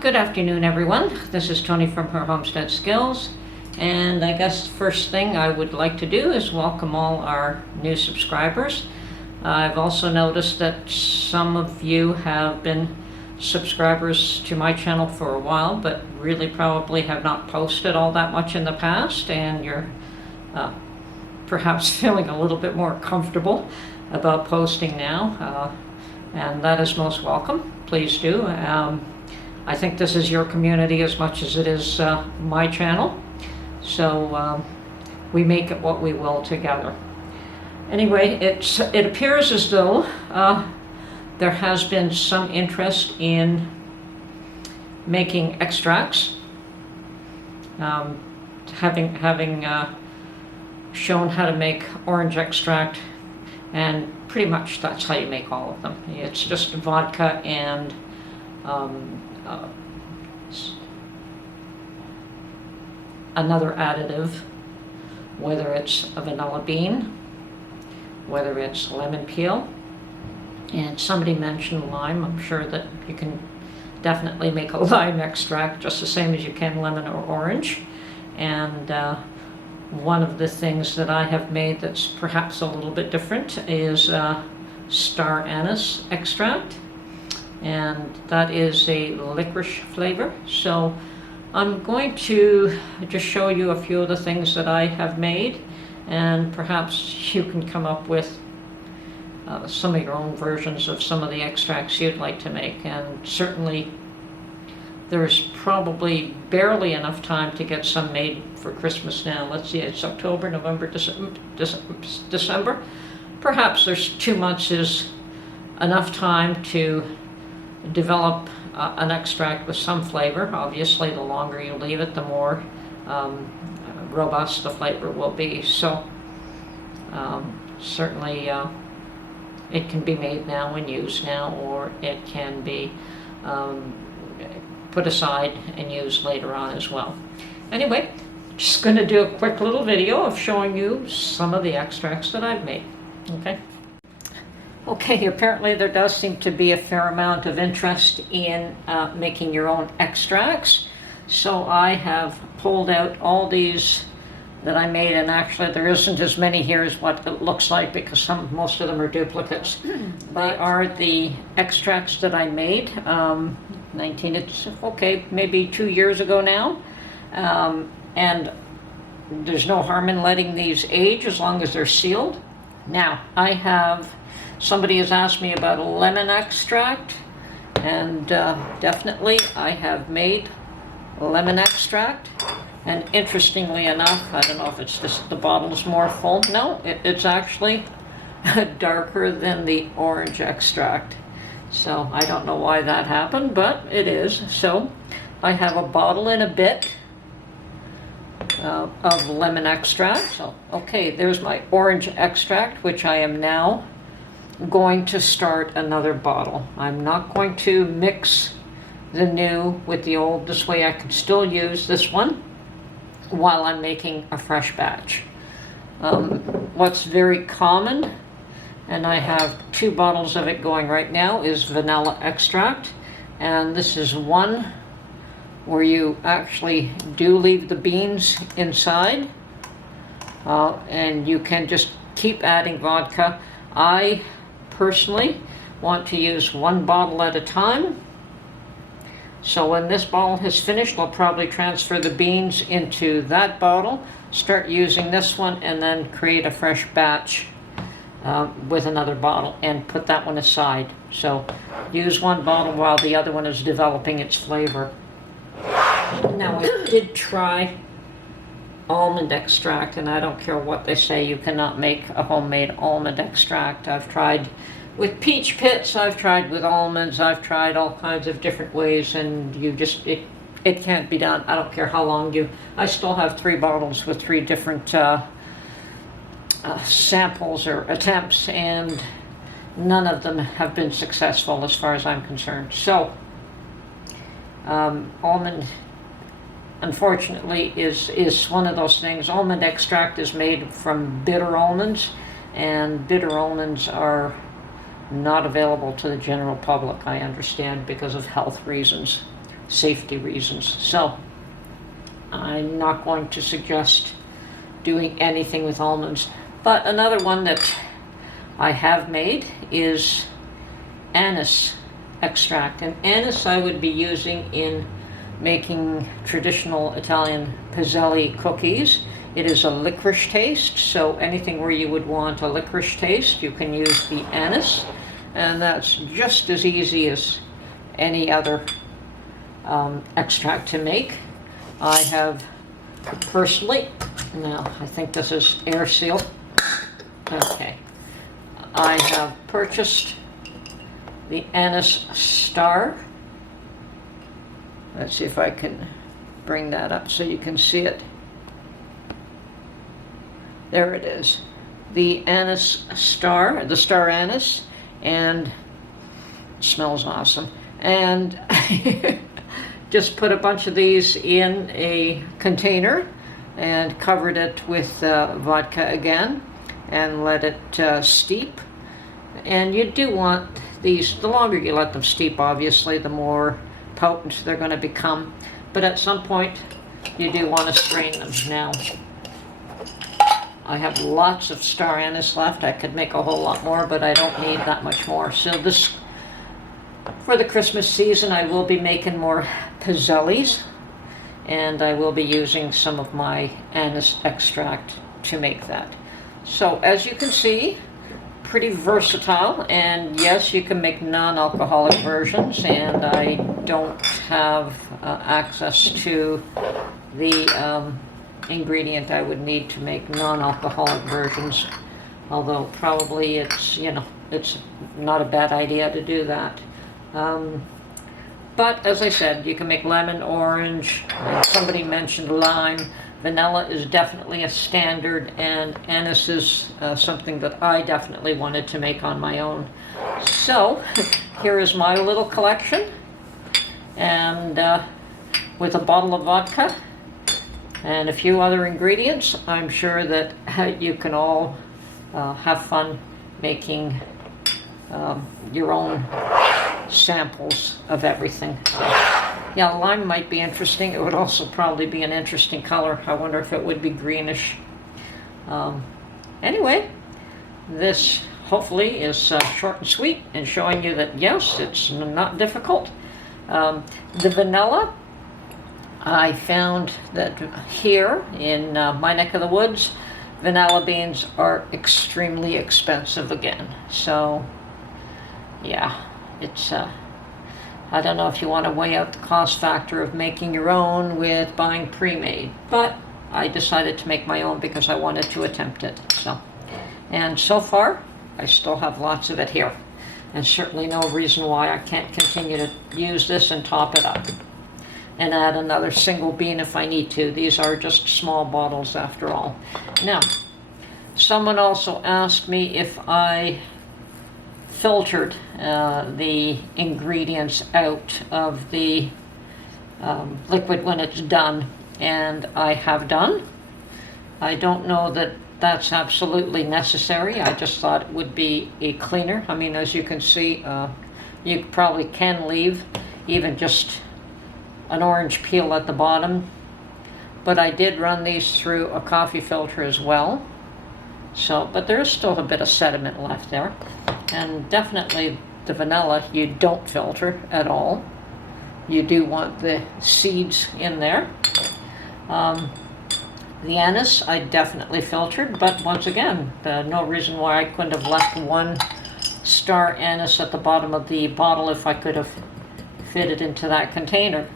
Good afternoon, everyone. This is Tony from Her Homestead Skills, and I guess the first thing I would like to do is welcome all our new subscribers. I've also noticed that some of you have been subscribers to my channel for a while, but really probably have not posted all that much in the past, and you're perhaps feeling a little bit more comfortable about posting now, and that is most welcome. Please do. I think this is your community as much as it is my channel, so we make it what we will together. Anyway, it appears as though there has been some interest in making extracts, having shown how to make orange extract, and pretty much that's how you make all of them. It's just vodka and another additive, whether it's a vanilla bean, whether it's lemon peel, and somebody mentioned lime. I'm sure that you can definitely make a lime extract just the same as you can lemon or orange. And one of the things that I have made that's perhaps a little bit different is star anise extract, and that is a licorice flavor. So I'm going to just show you a few of the things that I have made, and perhaps you can come up with some of your own versions of some of the extracts you'd like to make. And certainly there's probably barely enough time to get some made for Christmas now. Let's see, it's October, November, December. Perhaps there's 2 months is enough time to develop an extract with some flavor. Obviously, the longer you leave it, the more robust the flavor will be. So certainly it can be made now and used now, or it can be put aside and used later on as well. Anyway, just going to do a quick little video of showing you some of the extracts that I've made. Okay, apparently there does seem to be a fair amount of interest in making your own extracts. So I have pulled out all these that I made, and actually there isn't as many here as what it looks like, because most of them are duplicates. They are the extracts that I made, maybe 2 years ago now. And there's no harm in letting these age as long as they're sealed. Now, somebody has asked me about a lemon extract, and definitely I have made lemon extract. And interestingly enough, I don't know if it's just the bottle is more full. No, it's actually darker than the orange extract. So I don't know why that happened, but it is. So I have a bottle and a bit of lemon extract. So, okay, there's my orange extract, which I am now going to start another bottle. I'm not going to mix the new with the old. This way I can still use this one while I'm making a fresh batch. What's very common, and I have 2 bottles of it going right now, is vanilla extract. And this is one where you actually do leave the beans inside, and you can just keep adding vodka. I personally want to use 1 bottle at a time. So when this bottle has finished, I'll probably transfer the beans into that bottle, start using this one, and then create a fresh batch with another bottle and put that one aside. So use 1 bottle while the other one is developing its flavor. Now, I did try almond extract, and I don't care what they say, you cannot make a homemade almond extract. I've tried with peach pits, I've tried with almonds, I've tried all kinds of different ways, and it can't be done. I don't care how long I still have 3 bottles with 3 different samples or attempts, and none of them have been successful as far as I'm concerned. So almond, unfortunately, is one of those things. Almond extract is made from bitter almonds, and bitter almonds are not available to the general public, I understand, because of health reasons. safety reasons. So I'm not going to suggest doing anything with almonds. But another one that I have made is anise extract. And anise I would be using in making traditional Italian piselli cookies. It is a licorice taste, so anything where you would want a licorice taste, you can use the anise. And that's just as easy as any other extract to make. I have personally, now I think this is air seal. Okay. I have purchased the Anise Star. Let's see if I can bring that up so you can see it. There it is. The Anise Star, the Star Anise, and it smells awesome. And just put a bunch of these in a container and covered it with vodka again and let it steep. And you do want these, the longer you let them steep, obviously, the more potent they're going to become. But at some point, you do want to strain them. Now, I have lots of star anise left. I could make a whole lot more, but I don't need that much more. So this, for the Christmas season, I will be making more pisellis, and I will be using some of my anise extract to make that. So as you can see, pretty versatile, and yes, you can make non-alcoholic versions, and I don't have access to the ingredient I would need to make non-alcoholic versions, although probably it's, you know, it's not a bad idea to do that. But as I said, you can make lemon, orange, somebody mentioned lime. Vanilla is definitely a standard, and anise is something that I definitely wanted to make on my own. So here is my little collection, and with a bottle of vodka and a few other ingredients, I'm sure that you can all have fun making your own samples of everything. So, yeah, lime might be interesting. It would also probably be an interesting color. I wonder if it would be greenish. Anyway, this hopefully is short and sweet and showing you that yes, it's not difficult. The vanilla, I found that here in my neck of the woods, vanilla beans are extremely expensive again. So yeah, it's I don't know if you want to weigh out the cost factor of making your own with buying pre-made, but I decided to make my own because I wanted to attempt it. And so far, I still have lots of it here, and certainly no reason why I can't continue to use this and top it up and add another single bean if I need to. These are just small bottles after all. Now, someone also asked me if I filtered the ingredients out of the liquid when it's done, and I have done. I don't know that that's absolutely necessary. I just thought it would be a cleaner. I mean, as you can see, you probably can leave even just an orange peel at the bottom, but I did run these through a coffee filter as well. So, but there's still a bit of sediment left there. And definitely the vanilla, you don't filter at all. You do want the seeds in there. The anise, I definitely filtered, but once again, no reason why I couldn't have left one star anise at the bottom of the bottle if I could have fit it into that container.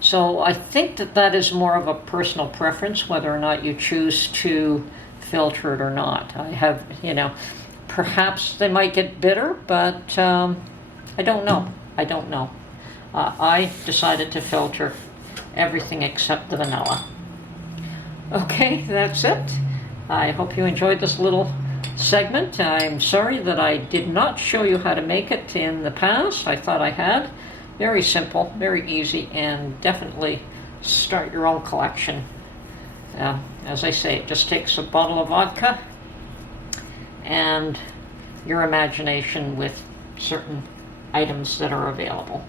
So I think that that is more of a personal preference, whether or not you choose to filter it or not. I have, you know, perhaps they might get bitter, but I don't know. I don't know. I decided to filter everything except the vanilla. Okay, that's it. I hope you enjoyed this little segment. I'm sorry that I did not show you how to make it in the past. I thought I had. Very simple, very easy, and definitely start your own collection. As I say, it just takes a bottle of vodka and your imagination with certain items that are available.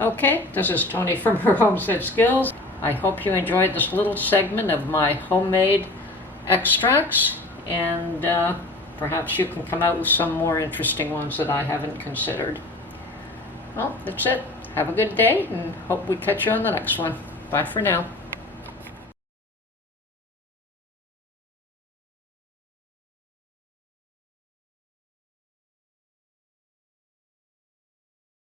Okay, this is Tony from Her Homestead Skills. I hope you enjoyed this little segment of my homemade extracts, and perhaps you can come out with some more interesting ones that I haven't considered. Well, that's it. Have a good day, and hope we catch you on the next one. Bye for now.